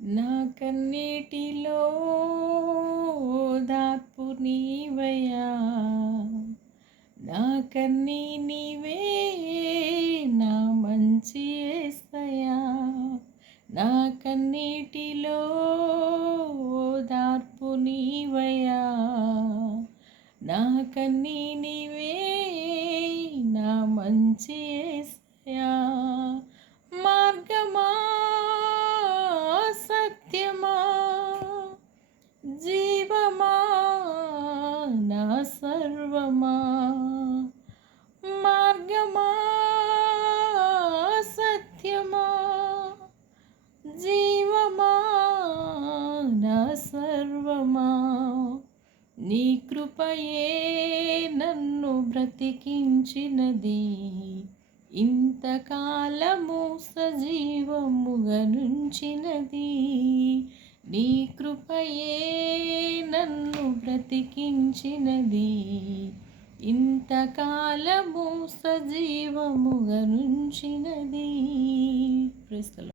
నా కన్నీటిలో దాపు నీవయా నా కన్నీ నీవే నా మంచి ఏస్తయా నా కన్నీటిలో దార్పు నీవయా నా కన్నీ నీవే సత్యమా జీవమా నా సర్వమా మార్గమా సత్యమా జీవమా నా సర్వమా నీ కృపయే నన్ను బ్రతికించినది. ఇంతకాలము సజీ నుంచినది. నీ కృపయే నన్ను బ్రతికించినది. ఇంతకాలము సజీవముగనుంచినది ప్రస్తుతం